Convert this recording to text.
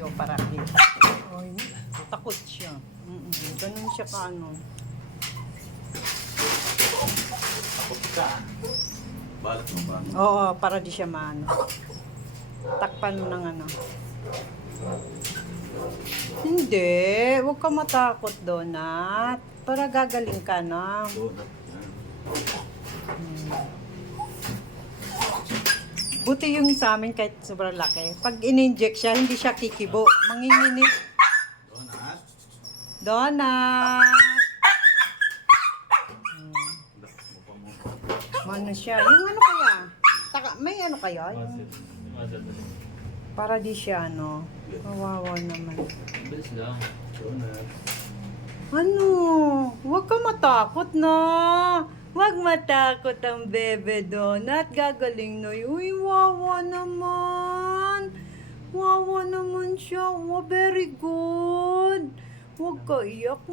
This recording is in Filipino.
Yung para Ay, takot siya. Ganun siya kaano. Takot ka. Balat mo ba? Oo, para di siya maano. Takpan mo ng ano. Hindi, huwag ka matakot, Donut. Para gagaling ka na. Donut. Buti yung sa amin kahit sobrang laki. Pag in-inject siya, hindi siya kikibo. Manginginig. Donut. Donut! Ano siya? Yung ano kaya? May ano kaya? Yung, para di siya ano. Kawawa naman. Bilis lang. Donut. Ano? Huwag ka matakot na. Huwag matakot ang bebe Donut. Gagaling na yun. Uy, wawa naman. Wawa naman siya. Wow, very good. Huwag ka iyak.